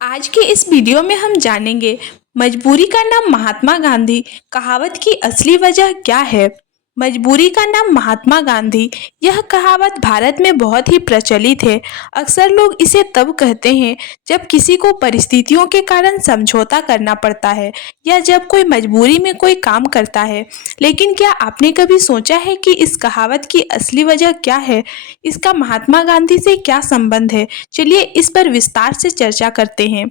आज के इस वीडियो में हम जानेंगे मजबूरी का नाम महात्मा गांधी कहावत की असली वजह क्या है। मजबूरी का नाम महात्मा गांधी, यह कहावत भारत में बहुत ही प्रचलित है। अक्सर लोग इसे तब कहते हैं जब किसी को परिस्थितियों के कारण समझौता करना पड़ता है या जब कोई मजबूरी में कोई काम करता है। लेकिन क्या आपने कभी सोचा है कि इस कहावत की असली वजह क्या है? इसका महात्मा गांधी से क्या संबंध है? चलिए इस पर विस्तार से चर्चा करते हैं।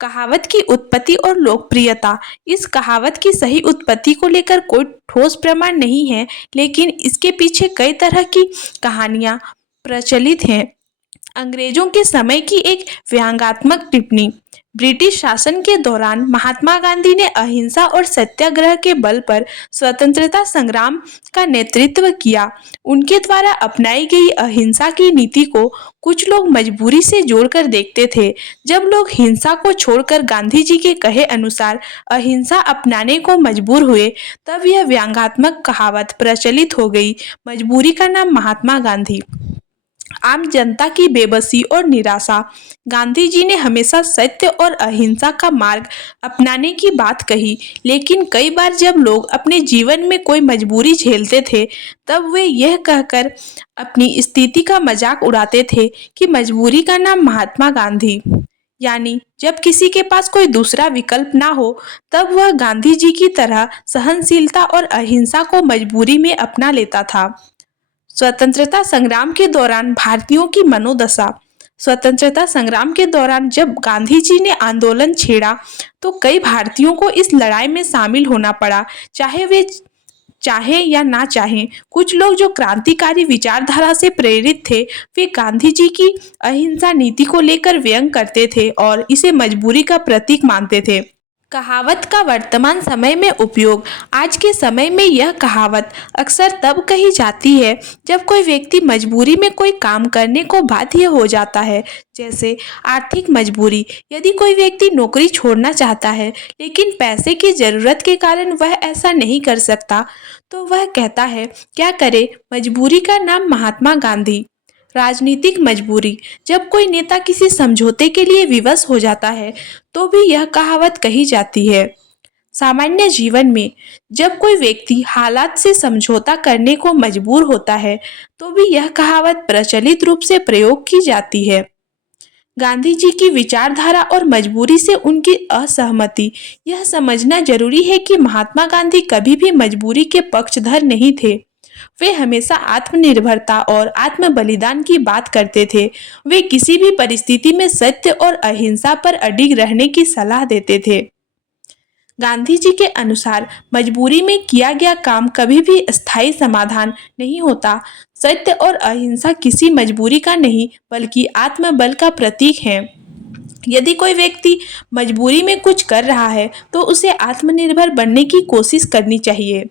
कहावत की उत्पत्ति और लोकप्रियता। इस कहावत की सही उत्पत्ति को लेकर कोई ठोस प्रमाण नहीं है, लेकिन इसके पीछे कई तरह की कहानियां प्रचलित हैं। अंग्रेजों के समय की एक व्यंग्यात्मक टिप्पणी। ब्रिटिश शासन के दौरान महात्मा गांधी ने अहिंसा और सत्याग्रह के बल पर स्वतंत्रता संग्राम का नेतृत्व किया। उनके द्वारा अपनाई गई अहिंसा की नीति को कुछ लोग मजबूरी से जोड़कर देखते थे। जब लोग हिंसा को छोड़कर गांधी जी के कहे अनुसार अहिंसा अपनाने को मजबूर हुए, तब यह व्यंग्यात्मक कहावत प्रचलित हो गई। मजबूरी का नाम महात्मा गांधी। आम जनता की बेबसी और निराशा। गांधी जी ने हमेशा सत्य और अहिंसा का मार्ग अपनाने की बात कही, लेकिन कई बार जब लोग अपने जीवन में कोई मजबूरी झेलते थे, तब वे यह कहकर अपनी स्थिति का मजाक उड़ाते थे कि मजबूरी का नाम महात्मा गांधी। यानी जब किसी के पास कोई दूसरा विकल्प ना हो, तब वह गांधी जी की तरह सहनशीलता और अहिंसा को मजबूरी में अपना लेता था। स्वतंत्रता संग्राम के दौरान भारतीयों की मनोदशा। स्वतंत्रता संग्राम के दौरान जब गांधी जी ने आंदोलन छेड़ा, तो कई भारतीयों को इस लड़ाई में शामिल होना पड़ा, चाहे वे चाहे या ना चाहें। कुछ लोग जो क्रांतिकारी विचारधारा से प्रेरित थे, वे गांधी जी की अहिंसा नीति को लेकर व्यंग करते थे और इसे मजबूरी का प्रतीक मानते थे। कहावत का वर्तमान समय में उपयोग। आज के समय में यह कहावत अक्सर तब कही जाती है जब कोई व्यक्ति मजबूरी में कोई काम करने को बाध्य हो जाता है, जैसे आर्थिक मजबूरी। यदि कोई व्यक्ति नौकरी छोड़ना चाहता है, लेकिन पैसे की जरूरत के कारण वह ऐसा नहीं कर सकता, तो वह कहता है, क्या करे, मजबूरी का नाम महात्मा गांधी। राजनीतिक मजबूरी। जब कोई नेता किसी समझौते के लिए विवश हो जाता है, तो भी यह कहावत कही जाती है। सामान्य जीवन में जब कोई व्यक्ति हालात से समझौता करने को मजबूर होता है, तो भी यह कहावत प्रचलित रूप से प्रयोग की जाती है। गांधी जी की विचारधारा और मजबूरी से उनकी असहमति। यह समझना जरूरी है कि महात्मा गांधी कभी भी मजबूरी के पक्षधर नहीं थे। वे हमेशा आत्मनिर्भरता और आत्म बलिदान की बात करते थे। वे किसी भी परिस्थिति में सत्य और अहिंसा पर अडिग रहने की सलाह देते थे। गांधी जी के अनुसार मजबूरी में किया गया काम कभी भी स्थायी समाधान नहीं होता। सत्य और अहिंसा किसी मजबूरी का नहीं, बल्कि आत्मबल का प्रतीक है। यदि कोई व्यक्ति मजबूरी में कुछ कर रहा है, तो उसे आत्मनिर्भर बनने की कोशिश करनी चाहिए।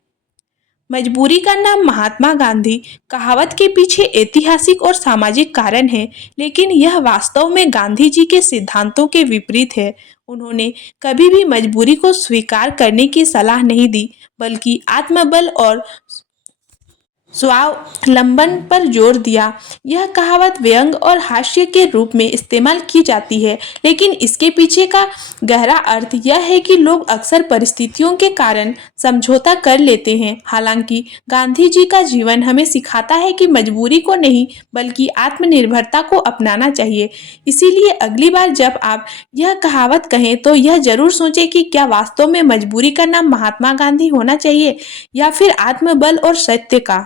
मजबूरी का नाम महात्मा गांधी कहावत के पीछे ऐतिहासिक और सामाजिक कारण है, लेकिन यह वास्तव में गांधी जी के सिद्धांतों के विपरीत है। उन्होंने कभी भी मजबूरी को स्वीकार करने की सलाह नहीं दी, बल्कि आत्मबल और स्वावलंबन पर जोर दिया। यह कहावत व्यंग और हास्य के रूप में इस्तेमाल की जाती है, लेकिन इसके पीछे का गहरा अर्थ यह है कि लोग अक्सर परिस्थितियों के कारण समझौता कर लेते हैं। हालांकि गांधी जी का जीवन हमें सिखाता है कि मजबूरी को नहीं, बल्कि आत्मनिर्भरता को अपनाना चाहिए। इसीलिए अगली बार जब आप यह कहावत कहें, तो यह जरूर सोचें कि क्या वास्तव में मजबूरी का नाम महात्मा गांधी होना चाहिए या फिर आत्मबल और सत्य का।